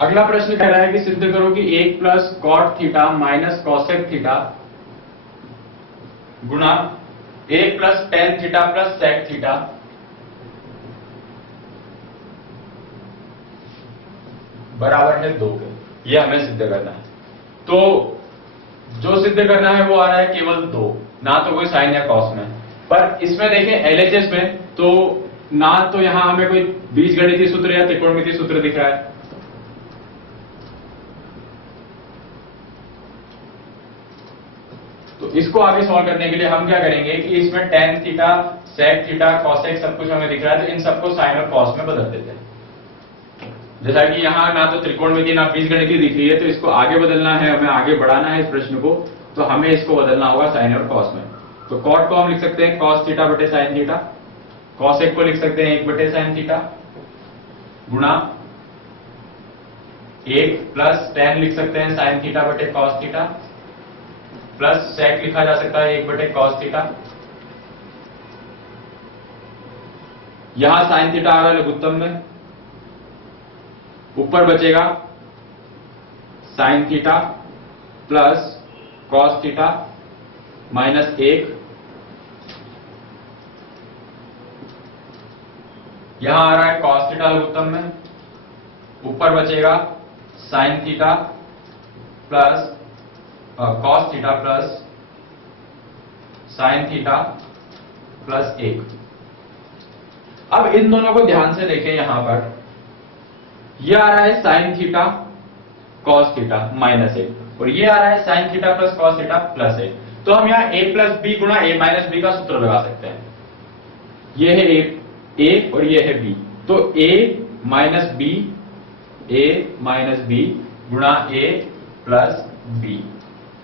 अगला प्रश्न कह रहा है कि सिद्ध करो कि 1 plus cot theta minus cosec theta गुणा 1 plus tan theta plus sec theta बराबर है 2 के। ये हमें सिद्ध करना है। तो जो सिद्ध करना है वो आ रहा है केवल 2, ना तो कोई साइन या कॉस में। पर इसमें देखें एलएचएस में तो ना तो यहां हमें कोई बीजगणितीय सूत्र या त्रिकोणमितीय सूत्र दिख रहा है। तो इसको आगे सॉल्व करने के लिए हम क्या करेंगे कि इसमें tan theta sec theta cosec सब कुछ हमें दिख रहा है, तो इन सबको साइन और कॉस में बदल देते हैं। जैसा कि यहां ना तो त्रिकोणमितीय ना बीजगणितीय दिख रही है, तो इसको आगे बदलना है, हमें आगे बढ़ाना है इस प्रश्न को, तो हमें इसको बदलना होगा साइन और कॉस में। तो कॉट को हम लिख सकते हैं कॉस थीटा बटे साइन थीटा, कॉसेक को लिख सकते हैं 1 बटे साइन थीटा गुणा 1 प्लस टेन लिख सकते हैं साइन थीटा बटे कॉस थीटा प्लस सेक लिखा जा सकता है 1 बटे कॉस थीटा। यहां साइन थीटा आ रहा है लघुत्तम में, ऊपर बचेगा sign theta plus cos theta minus 1, यहां आ रहा है कॉस थीटा लघुत्तम में, ऊपर बचेगा sign theta plus cos theta plus sign theta plus 1। अब इन दोनों को ध्यान से देखें, यहां पर यह आ रहा है sine theta cos theta minus 1 और ये आ रहा है sine theta plus cos theta plus 1। तो हम यहां a प्लस बी गुणा a माइनस बी का सूत्र लगा सकते हैं। ये है a और ये है b, तो a माइनस बी गुणा a प्लस बी,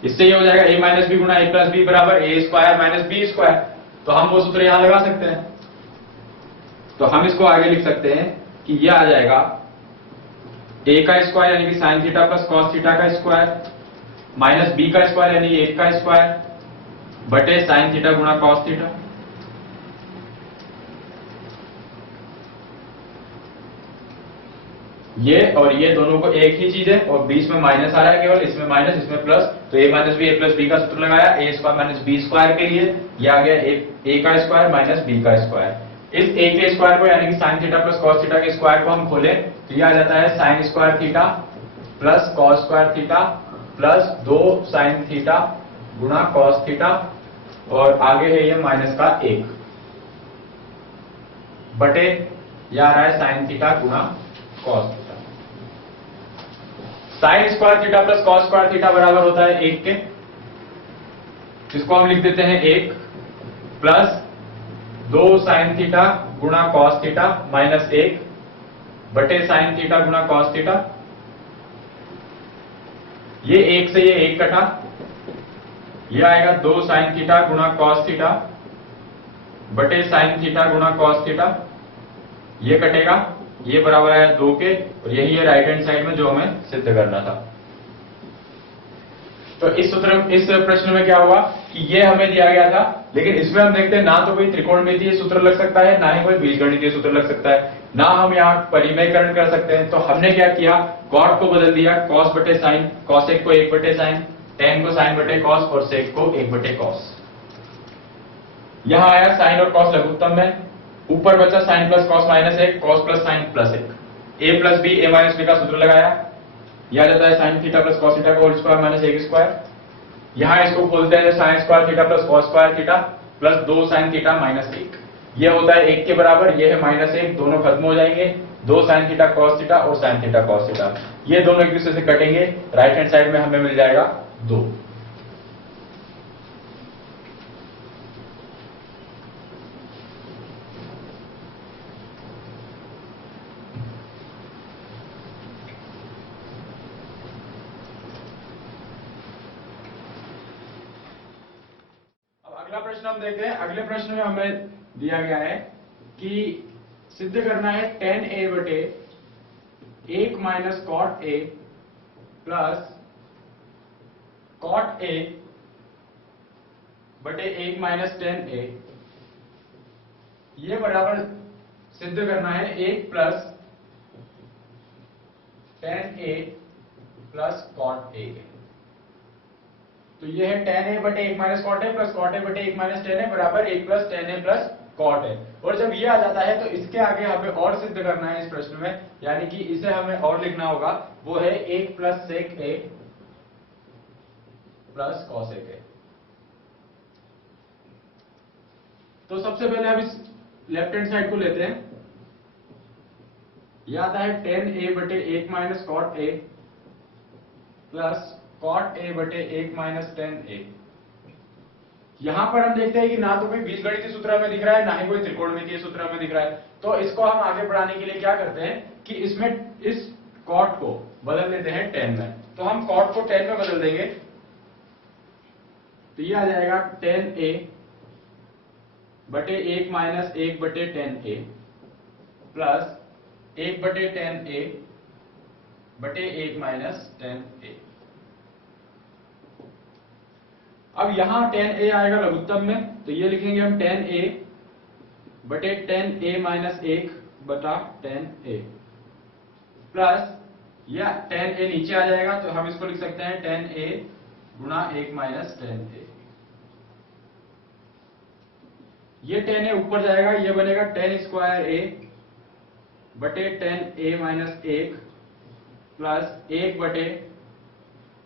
इससे ये हो जाएगा a माइनस बी गुणा a प्लस बी बराबर a square minus B square. तो हम वो सूत्र यहां लगा सकते हैं। तो हम इसको आगे लिख सकते हैं कि यह आ जाएगा a का स्क्वायर यानी कि sine theta plus cos theta का स्क्वायर माइनस b का स्क्वायर यानी 1 का स्क्वायर बटे साइन थीटा गुणा कॉस थीटा। ये और ये दोनों को एक ही चीज है और बीच में माइनस आ रहा है केवल, इसमें माइनस इसमें प्लस, तो a minus B a plus B का सूत्र लगाया a square minus B square के लिए, ये आ गया a का स्क्वायर माइनस b का स्क्वायर। इस a के स्क्वायर को यानी कि sine theta plus cos theta के स्क्वायर को हम खोलें तो यह आ जाता है sine square theta plus cos square theta plus 2 sine theta गुणा कॉस थीटा और आगे है ये माइनस का 1 बटे यह आ रहा है साइन थीटा गुणा cos theta. Sign square theta plus cos square theta बराबर होता है 1 के, इसको हम लिख देते हैं 1 प्लस 2 साइन थीटा गुणा कॉस थीटा माइनस 1 बटे साइन थीटा गुणा कॉस थीटा। ये 1 से ये 1 कटा, ये आएगा 2 साइन थीटा गुणा कॉस थीटा बटे साइन थीटा गुणा कॉस थीटा, ये कटेगा, ये बराबर है 2 के और यही है राइट हैंड साइड में जो हमें सिद्ध करना था। तो इस प्रश्न में क्या हुआ कि ये हमें दिया गया था, लेकिन इसमें हम देखते हैं ना तो कोई त्रिकोणमितीय सूत्र लग सकता है ना ही कोई बीजगणितीय सूत्र लग सकता है, ना हम यहाँ परिमेयकरण कर सकते हैं। तो हमने क्या किया, कॉट को बदल दिया कॉस बटे साइन, कॉसेक को 1 बटे साइन, टेन को साइन बटे कॉस और सेक को 1 बटे कॉस। यहां आया साइन और कॉस लघुत्तम में, ऊपर बचा sine plus cos minus 1, cos plus sine plus 1, a plus B a minus B का सूत्र लगाया, यह आ जाता है sine theta plus cos theta का होल स्क्वायर माइनस 1 स्क्वायर। यहां इसको खोलते हैं sine square theta plus cos square theta plus 2 sine theta minus 1, यह होता है 1 के बराबर, यह है माइनस 1, दोनों खत्म हो जाएंगे, 2 साइन थीटा कॉस थीटा और साइन थीटा कॉस थीटा, ये दोनों एक दूसरे से कटेंगे, राइट हैंड साइड में हमें मिल जाएगा 2। अगला प्रश्न हम देखते हैं। अगले प्रश्न में हमें दिया गया है कि सिद्ध करना है tan a बटे 1 minus cot a plus cot a बटे 1 माइनस tan a, ये बराबर सिद्ध करना है 1 plus tan a plus cot a। तो ये है tan a बटे 1 minus cot a plus cot a बटे 1 माइनस tan a बराबर 1 plus tan a plus cot a। और जब ये आ जाता है तो इसके आगे हमें और सिद्ध करना है इस प्रश्न में, यानी कि इसे हमें और लिखना होगा, वो है 1 plus sec a plus cosec a। तो सबसे पहले हम इस लेफ्ट हैंड साइड को लेते हैं। यह आता है tan a बटे 1 minus cot a plus cot a बटे 1 माइनस tan a। यहां पर हम देखते हैं कि ना तो कोई बीजगणितीय सूत्र हमें दिख रहा है, ना ही कोई त्रिकोणमितीय सूत्र हमें दिख रहा है। तो इसको हम आगे बढ़ाने के लिए क्या करते हैं कि इसमें इस cot को बदल देते हैं tan में। तो हम cot को tan में बदल देंगे, तो ये आ जाएगा tan a बटे 1 माइनस 1 बटे tan a प्लस 1 बटे tan a बटे 1 माइनस tan a। अब यहां tan a आएगा लघुत्तम में, तो ये लिखेंगे हम tan a बटे tan a माइनस 1 बटा tan a प्लस या tan a नीचे आ जाएगा, तो हम इसको लिख सकते हैं tan a गुणा 1 माइनस tan a। ये tan a ऊपर जाएगा, ये बनेगा tan स्क्वायर a बटे tan a माइनस 1 प्लस 1 बटे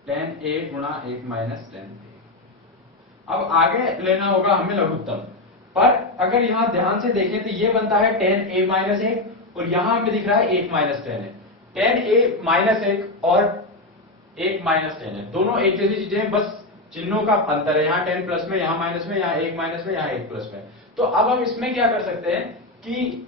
tan a गुणा 1 माइनस tan a। अब आगे लेना होगा हमें लघुत्तम, पर अगर यहां ध्यान से देखें तो ये बनता है tan a माइनस 1 और यहां हमें दिख रहा है 1 minus tan a। tan a minus 1 और 1 माइनस tan a दोनों एक जैसी चीजें, बस चिन्हों का अंतर है। यहाँ tan प्लस में, यहाँ माइनस में, यहाँ 1 माइनस में, यहाँ 1 प्लस में। तो अब हम इसमें क्या कर सकते हैं कि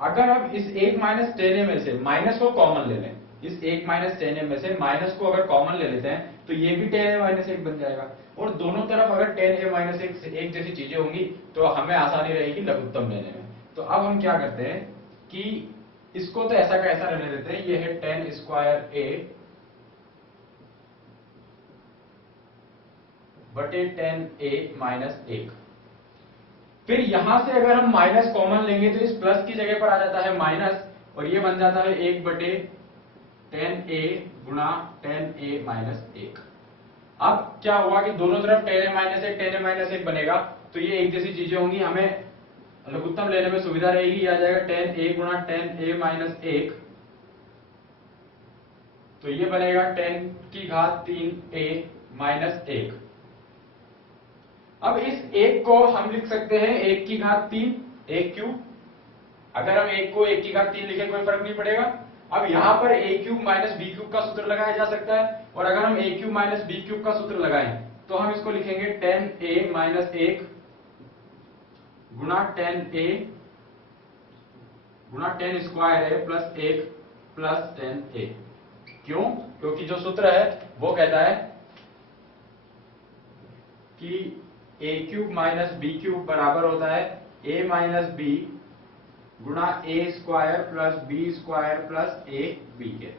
अगर हम इस 1 माइनस tan a में से माइनस को कॉमन ले लें, इस 1 माइनस tan a में से माइनस को अगर कॉमन ले लेते हैं तो ये भी tan a माइनस 1 बन जाएगा। और दोनों तरफ अगर tan a माइनस 1 से एक जैसी चीजें होंगी तो हमें आसानी रहेगी लघुत्तम लेने में। तो अब हम क्या करते हैं कि इसको तो ऐसा का ऐसा रहने देते हैं। ये है tan स्क्वायर a बटे tan a माइनस 1। फिर यहां से अगर हम माइनस कॉमन लेंगे तो इस प्लस की जगह पर आ जाता है माइनस, और ये बन जाता है 1 बटे tan a गुणा tan a माइनस 1। अब क्या हुआ कि दोनों तरफ tan a माइनस 1 बनेगा, तो ये एक जैसी चीजें होंगी, हमें लघुत्तम लेने में सुविधा रहेगी। आ जाएगा tan a गुणा tan a माइनस 1, तो ये बनेगा tan की घात 3 a माइनस 1। अब इस 1 को हम लिख सकते हैं 1 की घात 3 1 क्यूब। अगर हम 1 को 1 की घात 3 लिखे कोई फर्क नहीं पड़ेगा। अब यहां पर a cube minus B cube का सूत्र लगाया जा सकता है, और अगर हम a cube minus B cube का सूत्र लगाएं तो हम इसको लिखेंगे tan a माइनस 1 गुणा tan a गुणा tan square a plus 1 plus tan a। क्यों? क्योंकि जो सूत्र है वो कहता है कि a cube minus B cube बराबर होता है a माइनस बी गुणा a square plus B square plus a b के।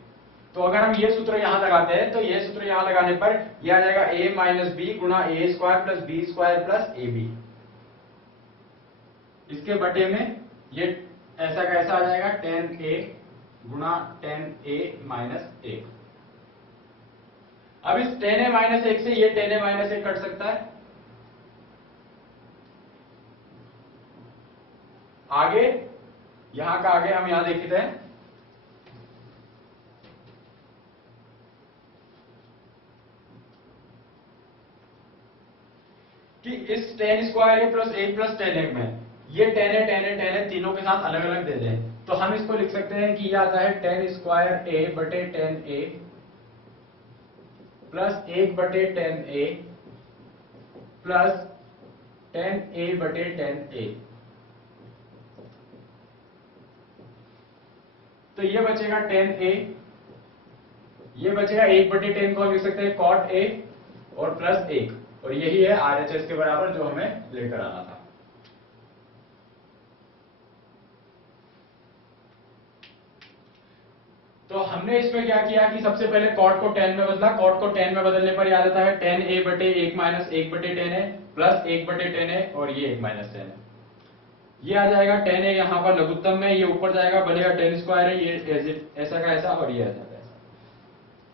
तो अगर हम ये सूत्र यहां लगाते हैं तो ये सूत्र यहां लगाने पर यह आ जाएगा a माइनस बी गुणा a square plus B square plus a b। इसके बटे में ये ऐसा कैसा आ जाएगा tan a गुणा tan a माइनस 1। अब इस tan a माइनस 1 से ये tan a माइनस 1 कट सकता है। आगे यहां का आगे हम यहां देखते हैं कि इस tan square a plus 1 plus tan a में ये tan a तीनों के साथ अलग अलग दे दें, तो हम इसको लिख सकते हैं कि ये आता है tan स्क्वायर a बटे tan a प्लस 1 बटे tan a plus tan a बटे tan a। तो ये बचेगा tan a, ये बचेगा 1 बटे 10 को हम लिख सकते हैं cot a और प्लस 1, और यही है RHS के बराबर जो हमें लेकर आना था। तो हमने इसमें क्या किया कि सबसे पहले cot को tan में बदला। cot को tan में बदलने पर याद आता है tan a बटे 1 माइनस 1 बटे tan a प्लस 1 बटे tan a और ये 1 माइनस tan a। ये आ जाएगा टेन ए यहाँ पर लघुत्तम में, ये ऊपर जाएगा बनेगा टेन स्क्वायर है, ये ऐसा का ऐसा और ये ऐसा का ऐसा।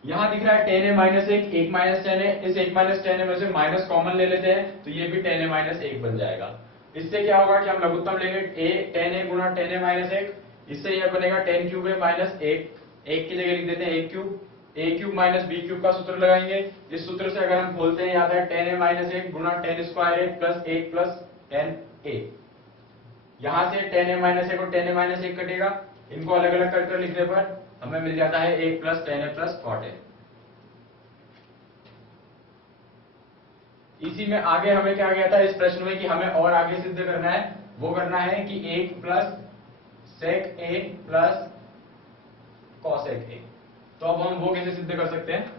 यहाँ दिख रहा है टेन ए माइनस एक माइनस टेन है, इस एक माइनस टेन ए में से माइनस कॉमन ले लेते हैं तो ये भी टेन ए माइनस एक बन जाएगा। इससे क्या होगा कि हम लघुत्तम लेंगे ए टेन ए गुणा टेन ए माइनस एक, इससे यह बनेगा टेन क्यूब ए माइनस एक, एक की जगह लिख देते हैं एक क्यूब, ए क्यूब माइनस बी क्यूब का सूत्र लगाएंगे। इस सूत्र से अगर हम खोलते हैं याद है टेन ए माइनस एक गुणा ten square A plus tan ए। यहां से टेन ए माइनस एक और टेन ए माइनस एक कटेगा, इनको अलग अलग करके लिखने पर हमें मिल जाता है एक plus tan A plus cot A. इसी में आगे हमें क्या गया था इस प्रश्न में कि हमें और आगे सिद्ध करना है, वो करना है कि एक plus sec A plus cosec A. तो अब हम वो कैसे सिद्ध कर सकते हैं?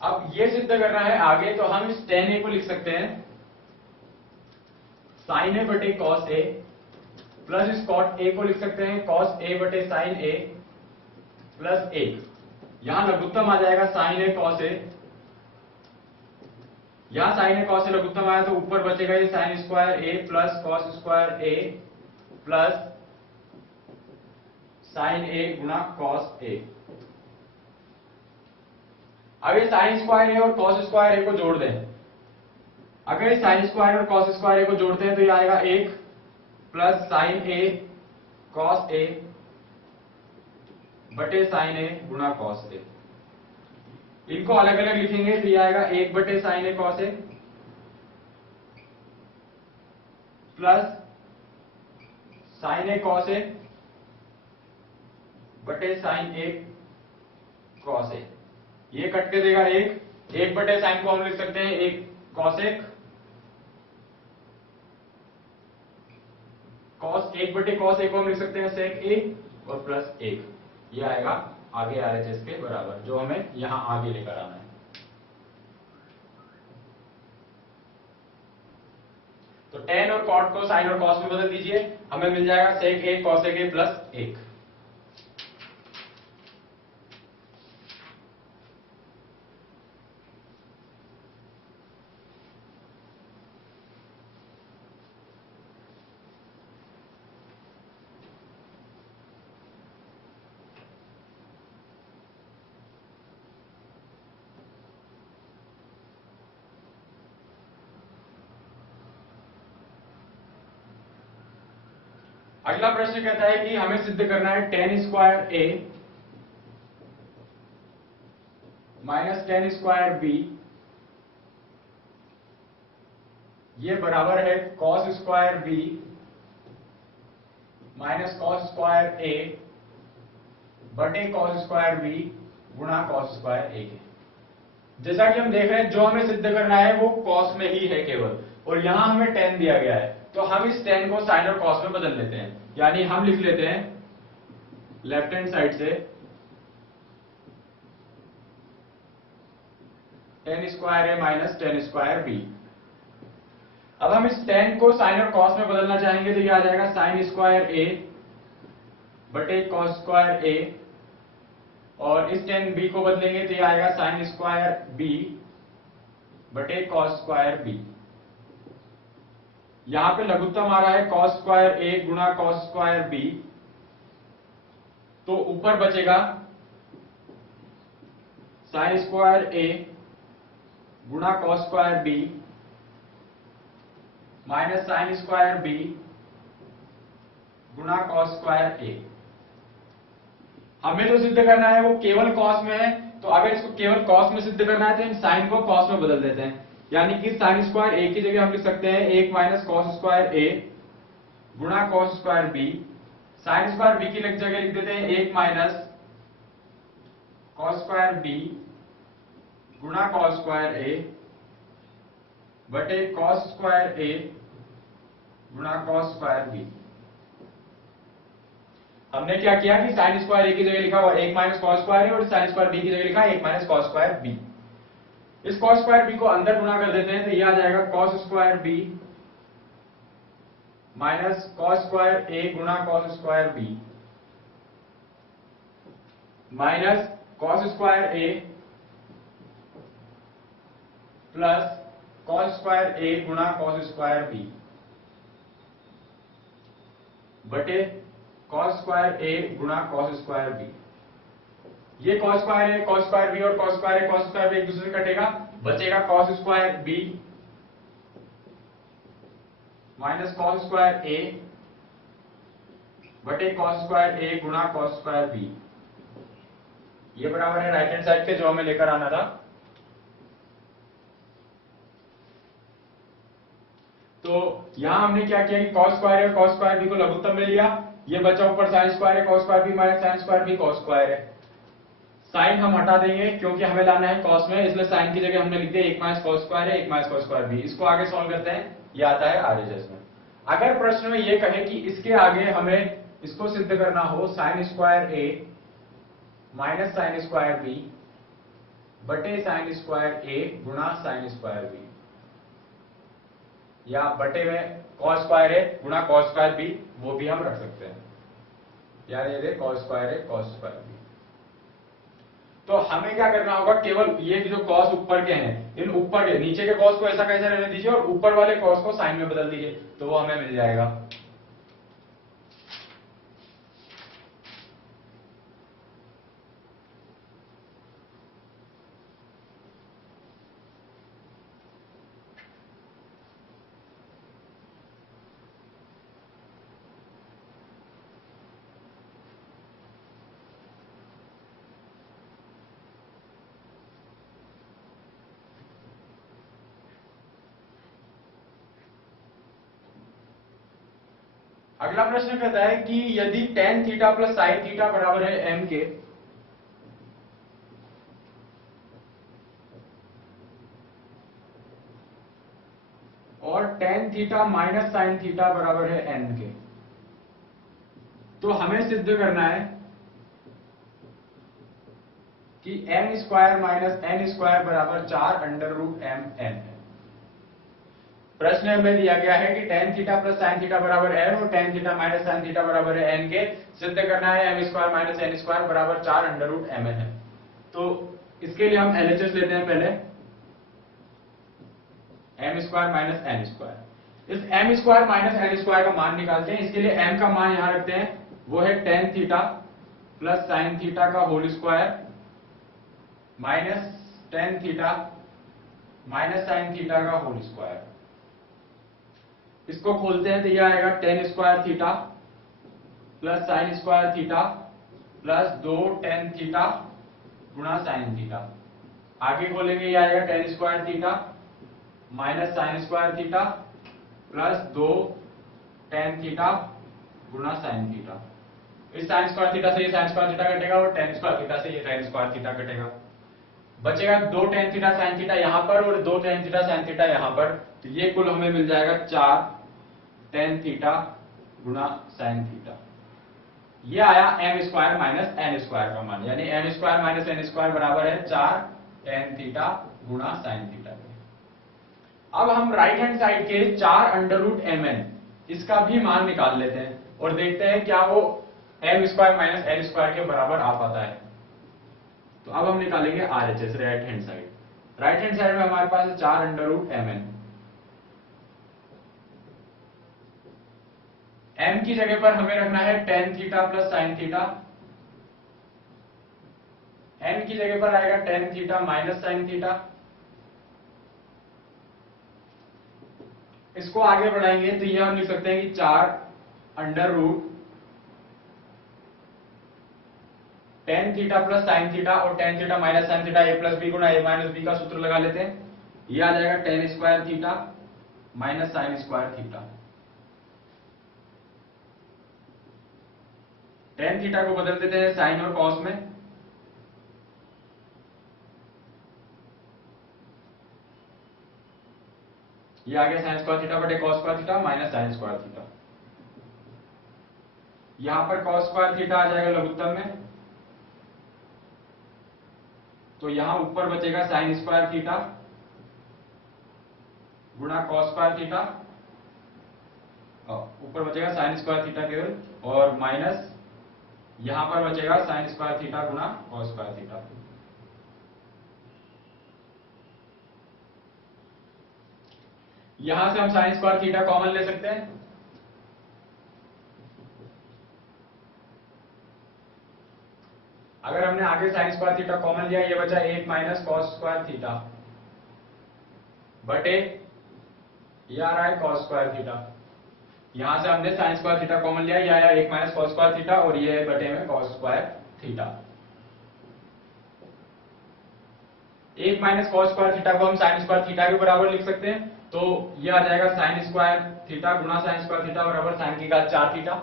अब ये सिद्ध करना है आगे, तो हम इस टेन ए को लिख सकते हैं साइन ए बटे कॉस ए, प्लस इस कॉट ए को लिख सकते हैं कॉस ए बटे साइन ए प्लस एक। यहां लघुत्तम आ जाएगा साइन ए कॉस ए, यहां साइन ए कॉस ए लघुत्तम आया तो ऊपर बचेगा ये sign square A plus cos square A plus sign ए गुणा कॉस ए। अब ये साइन स्क्वायर ए और कॉस स्क्वायर ए को जोड़ दें, अगर ये साइन स्क्वायर और कॉस स्क्वायर ए को जोड़ते हैं तो ये आएगा एक plus sign A cos A बटे साइन ए गुणा कॉस ए। इनको अलग अलग लिखेंगे तो ये आएगा एक बटे sign A cos A plus sign A cos A बटे साइन ए कॉस ए। ये कट के देगा एक बटे साइन को हम लिख सकते हैं एक कॉसेक, कॉस एक बटे कॉस ए को हम लिख सकते हैं सेक ए और प्लस एक। ये आएगा आगे RHS के बराबर, जो हमें यहां आगे लेकर आना है। तो टेन और कॉट को साइन और कॉस में बदल दीजिए, हमें मिल जाएगा सेक ए कॉसेक ए प्लस एक। अगला प्रश्न कहता है कि हमें सिद्ध करना है tan square A minus tan square B ये बराबर है cos square B minus cos square A बटे कॉस स्क्वायर बी गुणा कॉस स्क्वायर ए के। जैसा कि हम देख रहे हैं जो हमें सिद्ध करना है वो कॉस में ही है केवल, और यहां हमें टेन दिया गया है तो हम इस टेन को साइन और कॉस में बदल लेते हैं। यानी हम लिख लेते हैं लेफ्ट हैंड साइड से ten square A minus tan square B. अब हम इस टेन को साइन और कॉस में बदलना चाहेंगे तो ये आ जाएगा साइन स्क्वायर ए बटे कॉस स्क्वायर ए, और इस टेन बी को बदलेंगे तो ये आएगा साइन स्क्वायर बी बटे कॉस स्क्वायर बी। यहां पे लघुत्तम आ रहा है कॉस स्क्वायर ए गुणा कॉस स्क्वायर बी, तो ऊपर बचेगा साइन स्क्वायर ए गुणा cos square B minus sine square B गुणा कॉस स्क्वायर ए। हमें तो सिद्ध करना है वो केवल कॉस में है, तो अगर इसको केवल कॉस में सिद्ध करना है तो इन साइन को कॉस में बदल देते हैं। यानी कि साइन स्क्वायर ए की जगह हम लिख सकते हैं एक माइनस कॉस स्क्वायर ए गुणा cos square B. Sine square B की जगह लिख देते हैं एक माइनस कॉस स्क्वायर बी गुणा कॉस स्क्वायर ए बटे कॉस स्क्वायर ए गुणा कॉस स्क्वायर बी। हमने क्या किया कि साइन स्क्वायर ए की जगह लिखा और एक माइनस कॉस स्क्वायर ए, और साइन स्क्वायर बी की जगह लिखा एक माइनस कॉस स्क्वायर बी। इस cos स्क्वायर बी को अंदर गुणा कर देते हैं तो ये आ जाएगा cos square B minus cos square A गुणा cos square B minus cos square A plus cos square A गुणा cos स्क्वायर बी बटे cos स्क्वायर ए गुणा cos स्क्वायर बी। ये cos स्क्वायर है cos स्क्वायर बी और cos square है cos square B एक दूसरे से कटेगा, बचेगा cos square B minus cos square A बटे cos स्क्वायर ए गुणा cos स्क्वायर बी। ये बराबर है राइट हैंड साइड के जो हमें लेकर आना था। तो यहां हमने क्या किया कि cos स्क्वायर है cos स्क्वायर बी को लघुत्तम में लिया, ये बचा ऊपर sin स्क्वायर है cos square B minus sin square B cos square है। साइन हम हटा देंगे क्योंकि हमें लाना है cos में, इसलिए sin की जगह हमने लिख दिया 1 माइनस cos स्क्वायर है 1 माइनस cos स्क्वायर बी। इसको आगे सॉल्व करते हैं, ये आता है RHS में। अगर प्रश्न में ये कहे कि इसके आगे हमें इसको सिद्ध करना हो sin square A minus sin square B बटे sin स्क्वायर ए गुणा sin स्क्वायर बी, या बटे में cos स्क्वायर ए गुणा cos स्क्वायर बी, वो भी हम रख सकते हैं, यानी ये cos स्क्वायर ए cos स्क्वायर बी। तो हमें क्या करना होगा, केवल ये जो cos ऊपर के हैं, इन ऊपर के नीचे के cos को ऐसा कैसे रहने दीजिए और ऊपर वाले cos को sin में बदल दीजिए, तो वो हमें मिल जाएगा। अगला प्रश्न कहता है कि यदि tan theta plus sin theta बराबर है m के, और tan theta minus sin theta बराबर है n के, तो हमें सिद्ध करना है कि m square minus n square बराबर 4 अंडर रूट m n है। प्रश्न में दिया गया है कि tan theta plus sin theta बराबर n और tan theta minus sin theta बराबर है n के, सिद्ध करना है m square minus n square बराबर 4 अंडर रूट m n है। तो इसके लिए हम LHS लेते हैं पहले, m square minus n square. इस m square minus n square का मान निकालते हैं। इसके लिए m का मान यहां रखते हैं, वो है tan theta plus sin theta का whole square minus tan theta minus sin theta का होल स्क्वायर। इसको खोलते हैं तो यह आएगा tan square theta plus sin square theta plus 2 tan theta गुणा sin थीटा। आगे खोलेंगे यह आएगा tan square theta minus sin square theta plus 2 tan theta गुणा sin थीटा। इस sin स्क्वायर थीटा से ये sin स्क्वायर थीटा कटेगा और tan स्क्वायर थीटा से ये tan स्क्वायर थीटा कटेगा। बचेगा 2 tan थीटा sin थीटा यहां पर और 2 tan थीटा sin थीटा यहां पर, तो ये कुल हमें मिल जाएगा 4 tan थीटा गुणा sin थीटा। ये आया m square minus n square का मान, यानी m square minus n square बराबर है 4 tan थीटा गुणा sin थीटा। अब हम राइट हैंड साइड के 4 अंडर रूट mn इसका भी मान निकाल लेते हैं और देखते हैं क्या वो m square minus n square के बराबर आ पाता है। तो अब हम निकालेंगे RHS right hand side. Right hand side में हमारे पास 4 अंडर रूट mn, m की जगह पर हमें रखना है tan theta plus sin theta, n की जगह पर आएगा tan theta minus sin theta. इसको आगे बढ़ाएंगे तो यह हम लिख सकते हैं कि 4 under root tan theta plus sin theta और tan theta minus sin theta a plus B गुणा a माइनस बी का सूत्र लगा लेते हैं। यह आ जाएगा tan square theta minus sin square theta. tan theta को बदल देते हैं sin और cos में, ये आ गया sin स्क्वायर थीटा बटे cos square theta minus sin square theta. यहां पर cos स्क्वायर थीटा आ जाएगा लघुत्तम में, तो यहां ऊपर बचेगा sin स्क्वायर थीटा गुणा कॉस स्क्वायर थीटा, ऊपर बचेगा साइन स्क्वायर थीटा केवल, और माइनस यहां पर बचेगा साइन स्क्वायर थीटा गुणा कॉस स्क्वायर थीटा। यहां से हम साइन स्क्वायर थीटा कॉमन ले सकते हैं, अगर हमने आगे साइन स्क्वायर थीटा कॉमन लिया, ये बचा 1 माइनस कॉस स्क्वायर थीटा बटे ये आ रहा है कॉस स्क्वायर थीटा। यहां से हमने साइन स्क्वायर थीटा कॉमन लिया, ये आया 1 माइनस कॉस स्क्वायर थीटा और ये है बटे में cos square theta. 1 minus cos square theta को हम साइन स्क्वायर थीटा के बराबर लिख सकते हैं, तो ये आ जाएगा साइन स्क्वायर थीटा गुणा साइन स्क्वायर थीटा बराबर साइन की घात 4 थीटा।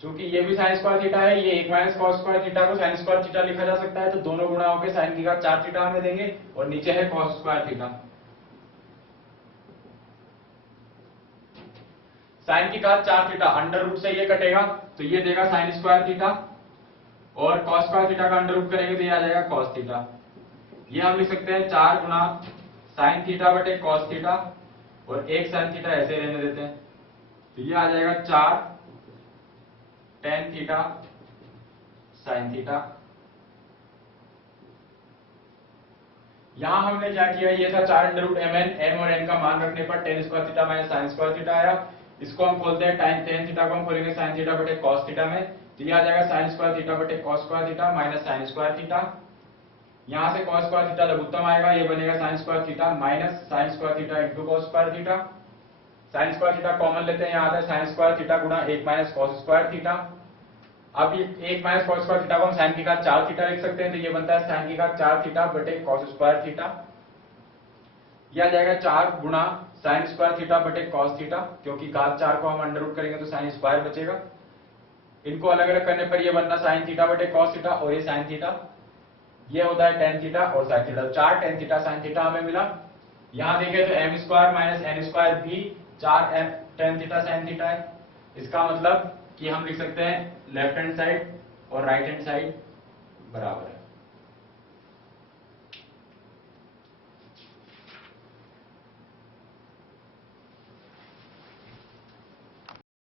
चूंकि ये भी साइन स्क्वायर थीटा है, ये 1 माइनस कॉस स्क्वायर थीटा को साइन स्क्वायर थीटा लिखा जा सकता है, तो दोनों गुणा होकर साइन की घात 4 थीटा हमें देंगे, और नीचे है कॉस स्क्वायर थीटा। साइन की घात 4 थीटा अंडर रूट से ये कटेगा, तो ये देगा साइन स्क्वायर थीटा, और कॉस स्क्वायर थीटा का अंडर रूट करेंगे तो ये आ जाएगा कॉस थीटा। ये हम लिख सकते हैं 4 गुना साइन थीटा बटे कॉस थीटा, और एक साइन थीटा ऐसे रहने देते हैं, तो ये आ जाएगा 4 टेन थीटा साइन थीटा। यहां हमने क्या किया, ये था 4 अंडर रूट mn, m और n का मान रखने पर ten square theta minus sine square theta आया। इसको हम खोलते हैं, टेन थीटा को हम खोलेंगे साइन थीटा बटे कॉस थीटा में, तो ये आ जाएगा साइन स्क्वायर थीटा बटे cos square theta minus sine square theta. यहां से कॉस स्क्वायर थीटा लघुत्तम आएगा, ये बनेगा sign square theta minus sine square theta into cos square theta. Sign square theta common लेते हैं, यहाँ आता है साइन स्क्वायर थीटा गुणा 1 माइनस कॉस स्क्वायर थीटा। अब ये 1 माइनस कॉस स्क्वायर थीटा को हम साइन की घात 4 थीटा लिख सकते हैं, तो ये बनता है साइन की घात 4 थीटा बटे कॉस स्क्वायर थीटा। यह आ जाएगा 4 गुणा साइन स्क्वायर थीटा बटे कॉस थीटा, क्योंकि घात 4 को हम अंडर रूट करेंगे तो साइन स्क्वायर बचेगा। इनको अलग अलग करने पर यह बनना साइन थीटा बटे कॉस थीटा, और ये साइन थीटा, ये होता है टेन थीटा और sine theta. 4 tan theta sine theta हमें मिला। यहां देखें तो M square minus N square भी 4 M tan theta sine theta है। इसका मतलब कि हम लिख सकते हैं लेफ्ट हैंड साइड और राइट हैंड साइड बराबर है।